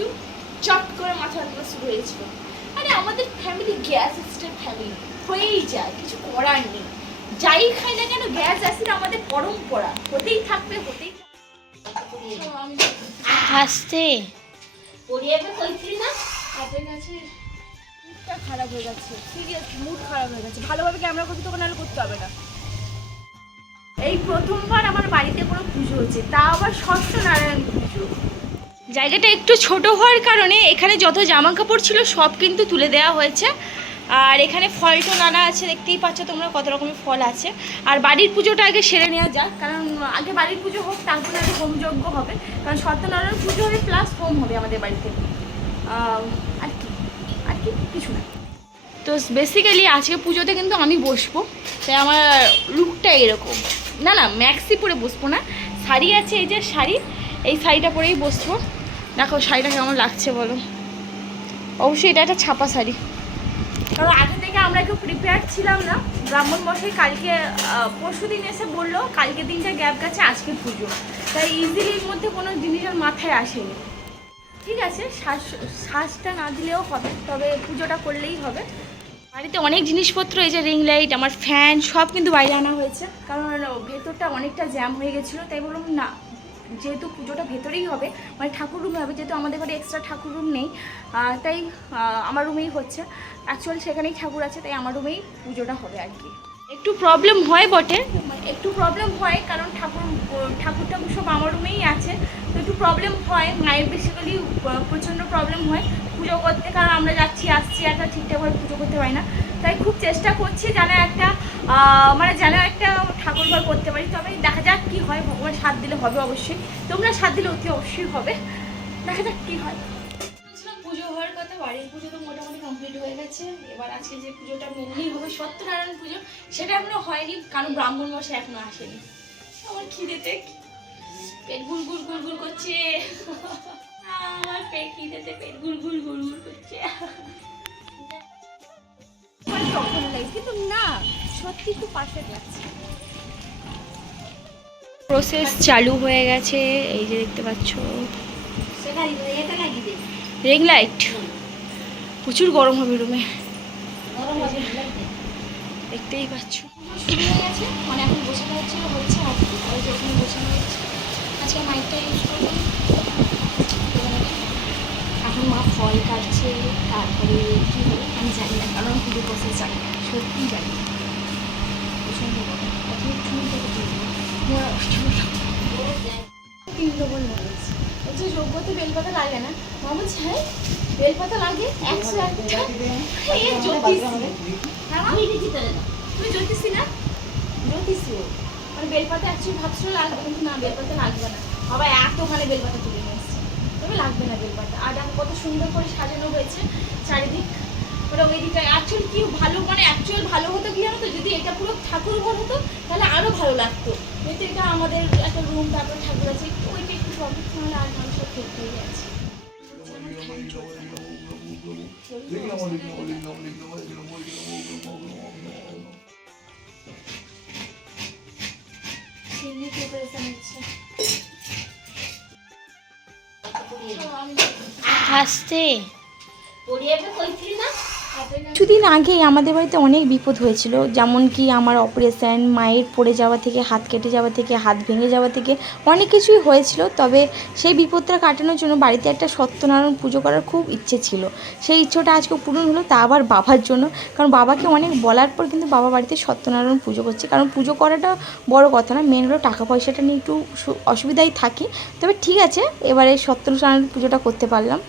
একটু চট করে মাথা ব্যথা শুরু হয়েছিল। আরে আমাদের ফ্যামিলি গ্যাস অ্যাসিডের ফ্যামিলি, হয়েই যায়, কিছু করার নেই। যাই খাই না কেন গ্যাস অ্যাসিড আমাদের পরম্পরা, হতেই থাকবে হতেই থাকবে। আসতে পরিয়াবে কইছিলি না হাতের কাছে মুডটা খারাপ হয়ে যাচ্ছে, সিরিয়াস মুড খারাপ হয়ে যাচ্ছে। ভালোভাবে ক্যামেরা করতে তো নাহলে করতে হবে না। এই প্রথমবার আমার বাড়িতে কোনো পুজো হচ্ছে, তা আবার সত্যনারায়ণ পুজো। জায়গাটা একটু ছোট হওয়ার কারণে এখানে যত জামা কাপড় ছিল সব কিন্তু তুলে দেওয়া হয়েছে। আর এখানে ফল টল আনা আছে, দেখতেই পাচ্ছ তোমরা কত রকমের ফল আছে। আর বাড়ির পুজোটা আগে সেরে নেওয়া যাক, কারণ আগে বাড়ির পুজো হোক, তারপরে আগে হোমযজ্ঞ হবে। কারণ সত্যনারায়ণ পুজো হবে প্লাস হোম হবে আমাদের বাড়িতে। আর কি আর কি কিছু না। তো বেসিক্যালি আজকে পুজোতে কিন্তু আমি বসবো, তাই আমার লুকটা এরকম। না না, ম্যাক্সি পরে বসবো না, শাড়ি আছে, এই যে শাড়ি, এই শাড়িটা পরেই বসবো। দেখো শাড়িটা কেমন লাগছে বলো। অবশ্যই এটা একটা ছাপা শাড়ি, কারণ আগে থেকে আমরা কেউ প্রিপেয়ার ছিলাম না। ব্রাহ্মণ মশাই কালকে পরশু দিন এসে বললো কালকে দিনটা গ্যাপ গেছে, আজকে পুজো, তাই ইজিলির মধ্যে কোনো জিনিসের মাথায় আসেনি। ঠিক আছে, শ্বাসটা না দিলেও হবে, তবে পুজোটা করলেই হবে। বাড়িতে অনেক জিনিসপত্র, এই যে রিং লাইট, আমার ফ্যান, সব কিন্তু বাইরে আনা হয়েছে, কারণ ভেতরটা অনেকটা জ্যাম হয়ে গেছিলো। তাই বললাম না, যেহেতু পুজোটা ভেতরেই হবে, মানে ঠাকুর রুমে হবে, যেহেতু আমাদের ঘরে এক্সট্রা ঠাকুর রুম নেই, তাই আমার রুমেই হচ্ছে। অ্যাকচুয়াল সেখানেই ঠাকুর আছে, তাই আমার রুমেই পুজোটা হবে আর কি। একটু প্রবলেম হয় বটে, একটু প্রবলেম হয়, কারণ ঠাকুরটা সব আমার রুমেই আছে, তো একটু প্রবলেম হয়। মায়ের বেসিক্যালি প্রচণ্ড প্রবলেম হয় পুজো করতে, কারণ আমরা যাচ্ছি আসছি, একটা ঠিকঠাকভাবে পুজো করতে পারি না। তাই খুব চেষ্টা করছি যেন একটা ঠাকুর ঘর করতে পারি। তবে দেখা যাক কী হয়, ভগবান সাথ দিলে হবে অবশ্যই, তোমরা সাথ দিলে অতি অবশ্যই হবে। দেখা যাক কী হয়। পুজো হওয়ার কথা, বাড়ির পুজো তো মোটামুটি কমপ্লিট হয়ে গেছে। এবার আজকে যে পুজোটা মেনলি হবে সত্যনারায়ণ পুজো, সেটা এখনো হয়নি, কারণ ব্রাহ্মণ মশাই এখনো আসেনি। আমার খিদেতে পেট গুড় করছে, আমার খিদেতে পেট গুড় করছে। তখন লাগে কিন্তু না, সত্যি খুব পারফেক্ট লাগছে। প্রসেস চালু হয়ে গেছে, এই যে দেখতে পাচ্ছ রিং লাইট। প্রচুর গরম হবে রুমে, দেখতেই পাচ্ছ। শুরু হয়ে গেছে, মানে এখন গোছানো হচ্ছে আর কি, তাই যেখানে গোছানো হচ্ছে। আজকে মাইকটা ইউজ করবো। এখন মা ফল কাটছে, তারপরে কী হবে আমি জানি না, কারণ পুজো প্রসেস জানি না, সত্যিই জানি না। প্রচণ্ড গরম, তিনডবল মরেছে। বলছে যোগ্যতে বেলপাতা লাগে না, মা বলছে হ্যাঁ বেলপাতা লাগে 101টা। তুমি জ্যোতিষী না? জ্যোতিষী, মানে বেলপাতা অ্যাকচুয়ালি ভাবছিল লাগবে, কিন্তু না বেলপাতা লাগবে না। বাবা এতখানে বেলপাতা তুলে নিয়ে এসছে, তবে লাগবে না বেলপাতা। আর দেখো কত সুন্দর করে সাজানো হয়েছে চারিদিক, মানে ওই দিকটা অ্যাকচুয়ালি কি ভালো, মানে অ্যাকচুয়াল ভালো হতো কি জানো তো, যদি এটা পুরো ঠাকুর ঘর হতো তাহলে আরও ভালো লাগতো। যেহেতু এটা আমাদের একটা রুম, তারপর ঠাকুর আছে, ওইটা একটু প্রবলেম, নাহলে আর মানুষের করতেই আছে। আসতে কিছুদিন আগেই আমাদের বাড়িতে অনেক বিপদ হয়েছিল, যেমন কি আমার অপারেশান, মায়ের পড়ে যাওয়া থেকে, হাত কেটে যাওয়া থেকে, হাত ভেঙে যাওয়া থেকে অনেক কিছুই হয়েছিল। তবে সেই বিপদটা কাটানোর জন্য বাড়িতে একটা সত্যনারায়ণ পুজো করার খুব ইচ্ছে ছিল। সেই ইচ্ছেটা আজকে পূরণ হলো, তা আবার বাবার জন্য, কারণ বাবাকে অনেক বলার পর কিন্তু বাবা বাড়িতে সত্যনারায়ণ পুজো করছে। কারণ পুজো করাটা বড় কথা না, মেন হলো টাকা পয়সাটা নিয়ে একটু অসুবিধায় থাকি। তবে ঠিক আছে, এবারে সত্যনারায়ণ পুজোটা করতে পারলাম।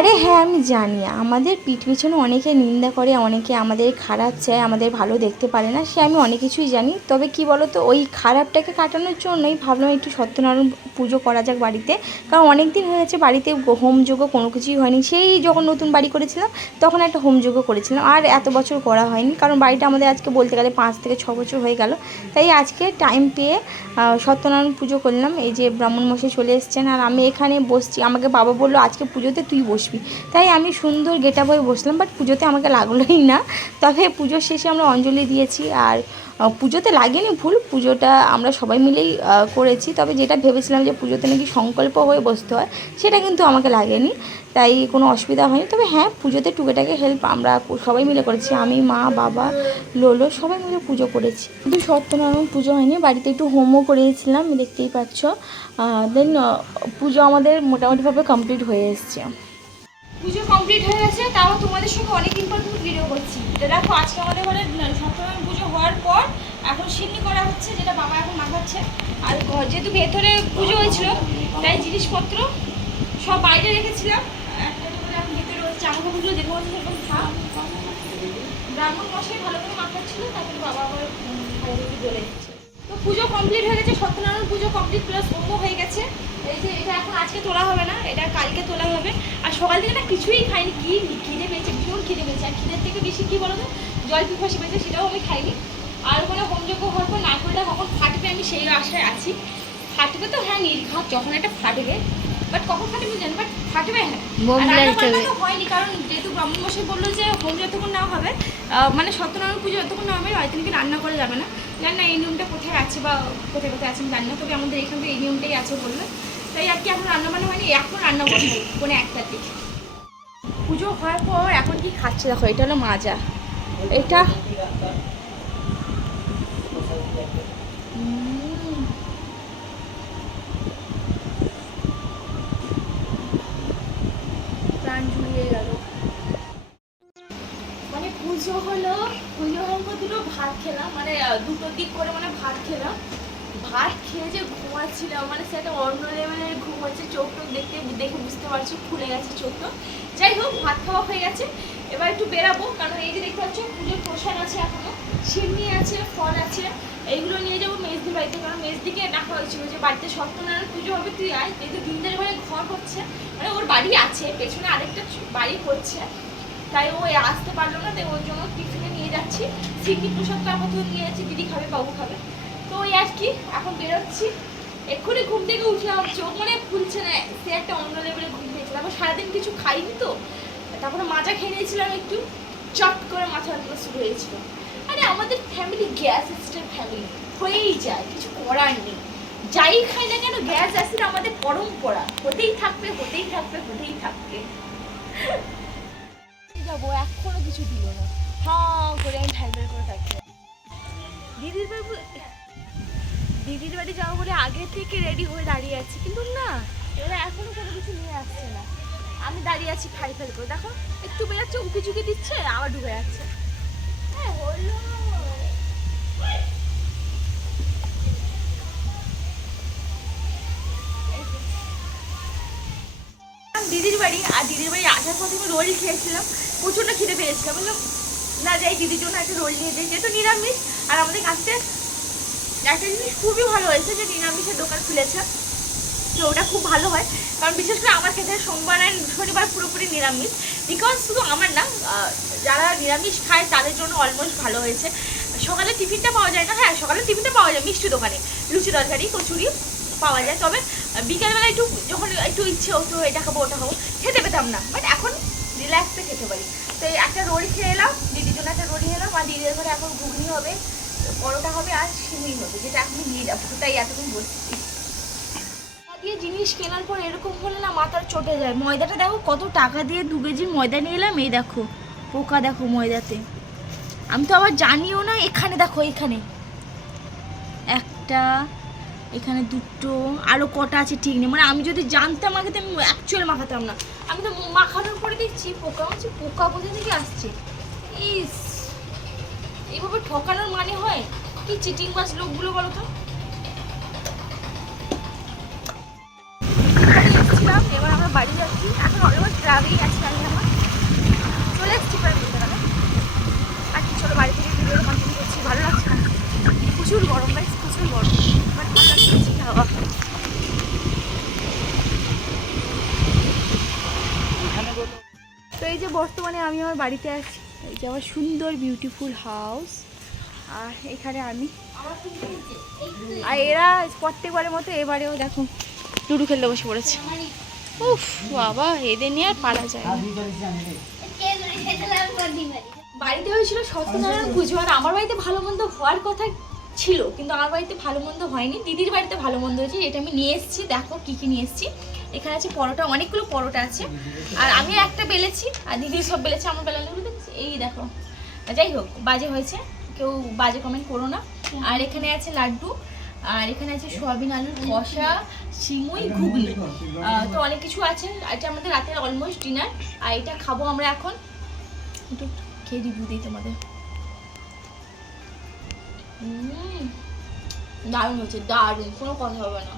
আরে হ্যাঁ, আমি জানি আমাদের পিঠ পিছনে অনেকে নিন্দা করে, অনেকে আমাদের খারাপ চায়, আমাদের ভালো দেখতে পারে না, সে আমি অনেক কিছুই জানি। তবে কি বলো তো, ওই খারাপটাকে কাটানোর জন্যই ভাবলাম একটু সত্যনারায়ণ পুজো করা যাক বাড়িতে। কারণ অনেক দিন হয়ে গেছে বাড়িতে হোমযজ্ঞ কোনো কিছুই হয়নি। সেই যখন নতুন বাড়ি করেছিলাম তখন একটা হোমযজ্ঞ করেছিলাম, আর এত বছর করা হয়নি, কারণ বাড়িটা আমাদের আজকে বলতে গেলে 5 থেকে 6 বছর হয়ে গেল। তাই আজকে টাইম পেয়ে সত্যনারায়ণ পুজো করলাম। এই যে ব্রাহ্মণ মশাই চলে এসেছেন, আর আমি এখানে বসছি। আমাকে বাবা বললো আজকে পুজোতে তুই বসবি, বসবি। তাই আমি সুন্দর গেট আপ হয়ে বসলাম, বাট পুজোতে আমাকে লাগলোই না। তবে পুজোর শেষে আমরা অঞ্জলি দিয়েছি, আর পুজোতে লাগেনি ভুল, পুজোটা আমরা সবাই মিলেই করেছি। তবে যেটা ভেবেছিলাম যে পুজোতে নাকি সংকল্প হয়ে বসতে হয়, সেটা কিন্তু আমাকে লাগেনি, তাই কোনো অসুবিধা হয়নি। তবে হ্যাঁ, পুজোতে টুকেটাকে হেল্প আমরা সবাই মিলে করেছি, আমি, মা, বাবা, লোলো সবাই মিলে পুজো করেছি। কিন্তু সত্যনারায়ণ পুজো হয়নি, বাড়িতে একটু হোমও করেছিলাম, দেখতেই পাচ্ছ। দেন পুজো আমাদের মোটামুটিভাবে কমপ্লিট হয়ে এসছে। পুজো কমপ্লিট হয়ে গেছে, তাও তোমাদের সঙ্গে অনেকদিন পর তুমি ভিডিও করছি। দেখো আজকে আমাদের ঘরে সত্যনারায়ণ পুজো হওয়ার পর এখন সিন্নি করা হচ্ছে, যেটা বাবা এখন মাখাচ্ছে। আর ঘর যেহেতু ভেতরে পুজো হয়েছিল, তাই জিনিসপত্র সব বাইরে রেখেছিলাম, একটা করে এখন ভেতরে জামা কাপড়গুলো যেরকম আছে সেরকম থাক। ব্রাহ্মণ মশাই ভালো করে মাখাচ্ছিল, তারপরে বাবা আবার ভালো করে বলে দিচ্ছে। তো পুজো কমপ্লিট হয়ে গেছে, সত্যনারায়ণ পুজো কমপ্লিট প্লাস হোমও হয়ে গেছে। এই যে এটা এখন আজকে তোলা হবে না, এটা কালকে তোলা হবে। আর সকাল থেকে না কিছুই খাইনি, কি খিদে পেয়েছে, ভীষণ খিদে পেয়েছে। আর খিদের থেকে বেশি কী বলো তো, জল পিপাসি পেয়েছে, সেটাও আমি খাইনি। আর ওখানে হোমযজ্ঞ হওয়ার পর নারকেলটা কখন ফাটবে আমি সেই আশায় আছি। ফাটবে তো হ্যাঁ, নির্ঘাত যখন এটা ফাটবে, বাট কখন ফাটবে জানি, বাট ফাটবে হ্যাঁ। রান্না তো হয়নি, কারণ যেহেতু ব্রাহ্মণ মশাই বললো যে হোম যতক্ষণ না হবে, মানে সত্যনারায়ণ পুজো যতক্ষণ না হবে হয়তো রান্না করা যাবে না। জানি না এই নিয়মটা কোথায় আছে বা কোথায় কোথায় আছে আমি জানি না, তবে আমাদের এখান থেকে এই নিয়মটাই আছে বললো। তাই আর কি এখন রান্না বান্না হয়নি, এখন রান্না করবো কোনো একটার দিকে। পুজো হওয়ার পর এখন কি খাচ্ছে দেখো, এটা হলো মাজা, এটা প্রাণ জুড়িয়ে গেল। মানে পুজো হলো, পুজো হওয়ার পর দুটো ভাত খেলাম, মানে দুটোর দিক করে মানে ভাত খেলাম। ভাত খেয়ে যে ঘুমাচ্ছিলাম, মানে সেটা অন্য লেভেলের ঘুম হচ্ছে, চোখ টোক দেখে বুঝতে পারছো খুলে গেছে চোখ টোক। যাই হোক, ভাত খাওয়া হয়ে গেছে, এবার একটু বেরাবো, কারণ এই যে দেখতে পাচ্ছ পুজোর প্রসাদ আছে, এখনো সিন্নি আছে, ফল আছে, এইগুলো নিয়ে যাবো মেজদির বাড়িতে। কারণ মেজদিকে ডাকা হয়েছিল যে বাড়িতে সত্যনারায়ণ পুজো হবে, তুই আয়। যেহেতু দিনদের ঘরে ঘর হচ্ছে, মানে ওর বাড়ি আছে পেছনে আরেকটা বাড়ি হচ্ছে, তাই ও আসতে পারলো না, তাই ওর জন্য টিফিনে নিয়ে যাচ্ছি। সিন্নি প্রসাদটা আপাতত নিয়ে যাচ্ছি, দিদি খাবে, বাবু খাবে। তো ওই আর কি, এখন বেরোচ্ছি। এক্ষুনি ঘুম থেকে উঠলাম, চোখ মানে খুলছে না, সে একটা অন্য লেভেলে ঘুম পেয়েছিলাম। আবার সারাদিন কিছু খাইনি তো, তারপরে মাজা খেয়ে নিয়েছিলাম একটু, চট করে মাথা ব্যথা শুরু হয়েছিল। আরে আমাদের ফ্যামিলি গ্যাস অ্যাসিডের ফ্যামিলি, হয়েই যায়, কিছু করার নেই। যাই খাই না কেন গ্যাস অ্যাসিড আমাদের পরম্পরা, হতেই থাকবে হতেই থাকবে হতেই থাকবে। যাবো, এখনো কিছু দিল না, হ্যাঁ করে আমি ভ্যালভেল করে থাকবো। দিদির বাড়ি যাবো বলে আগে থেকে রেডি হয়ে দাঁড়িয়ে আছি, কিন্তু না, এরা এখনো কোনো কিছু নিয়ে আসছে না। আমি দাঁড়িয়ে আছি ফাইল করে, দেখো একটু বেরোচ্ছে, উঁকি ঝুঁকি দিচ্ছে, আবার ঢুকে যাচ্ছে। হ্যাঁ হলো দিদির বাড়ি। আর দিদির বাড়ি আসার পর আমি রোল খেয়েছিলাম, প্রচণ্ড খিদে পেয়েছিলাম, বললাম না যাই দিদির জন্য একটা রোল নিয়ে যাই, যেহেতু নিরামিষ। আর আমাদের কাছে একটা জিনিস খুবই ভালো হয়েছে যে নিরামিষের দোকান খুলেছে, তো ওটা খুব ভালো হয়। কারণ বিশেষ করে আমার ক্ষেত্রে সোমবার আর শনিবার পুরোপুরি নিরামিষ, বিকজ শুধু আমার না, যারা নিরামিষ খায় তাদের জন্য অলমোস্ট ভালো হয়েছে। সকালে টিফিনটা পাওয়া যায় না, হ্যাঁ সকালে টিফিনটা পাওয়া যায় মিষ্টি দোকানে, লুচি তরকারি কচুরি পাওয়া যায়, তবে বিকেলবেলা একটু যখন একটু ইচ্ছে হতো এটা খাবো ওটা খাবো, খেতে পেতাম না, বাট এখন রিল্যাক্সে খেতে পারি। তো একটা রোল খেয়ে এলাম, দিদির জন্য একটা রোল খেয়ে এলাম, আর দিদির ঘরে এখন ঘুগনি হবে, পরোটা হবে, আর সিমুই হবে, যেটা এখন নিয়ে যাবো, তাই এতদিন বসছি। দিয়ে জিনিস কেনার পর এরকম হলে না মাথার চটে যায়। ময়দাটা দেখো কত টাকা দিয়ে 2 কেজি ময়দা নিয়ে এলাম, এই দেখো পোকা দেখো ময়দাতে, আমি তো আবার জানিও না। এখানে দেখো, এখানে একটা, এখানে দুটো, আরও কটা আছে ঠিক নেই, মানে আমি যদি জানতাম আগে তো আমি অ্যাকচুয়াল মাখাতাম না। আমি তো মাখানোর পরে দেখছি পোকা, হচ্ছে পোকা কোথা থেকে আসছে। ইস, এইভাবে ঠকানোর মানে হয় কি? চিটিং বাস লোকগুলো বলো তো। এবার আমরা বাড়ি যাচ্ছি, এখন অলমোস্ট ট্রাভেলিং আছি, আমি আমার চলে এসেছি প্রায় বলতে গেলে। আর কি, চলো বাড়ি থেকে ভিডিও কন্টিনিউ করছি। ভালো লাগছে না, প্রচুর গরম গাইস, প্রচুর গরম, বাট ভালো লাগছে হাওয়া। তো এই যে বর্তমানে আমি আমার বাড়িতে আছি, এই যে আমার সুন্দর বিউটিফুল হাউস, আর এখানে আমি, আর এরা প্রত্যেকবারের মতো এবারেও দেখো লুডো খেলতে বসে পড়েছে। উফ বাবা, এদের নিয়ে আর পারা যায় না। বাড়িতে হয়েছিল সত্যনারায়ণ পুজো, আর আমার বাড়িতে ভালো মন্দ হওয়ার কথা ছিল, কিন্তু আমার বাড়িতে ভালো মন্দ হয়নি, দিদির বাড়িতে ভালো মন্দ হয়েছে। এটা আমি নিয়ে এসেছি, দেখো কি কি নিয়ে এসেছি। এখানে আছে পরোটা, অনেকগুলো পরোটা আছে, আর আমি একটা বেলেছি আর দিদি সব বেলেছে, আমার বেলাগুলো দেখছি। এই দেখো, যাই হোক বাজে হয়েছে, কেউ বাজে কমেন্ট করো না। আর এখানে আছে লাড্ডু, আর এখানে আছে সোয়াবিন আলুর কষা, সিমুই, ঘুগনি, তো অনেক কিছু আছে। এটা আমাদের রাতের অলমোস্ট ডিনার, আর এটা খাবো আমরা এখন। একটু খেয়ে রিভিউ দিই তোমাদের। দারুণ হচ্ছে, দারুণ, কোনো কথা হবে না।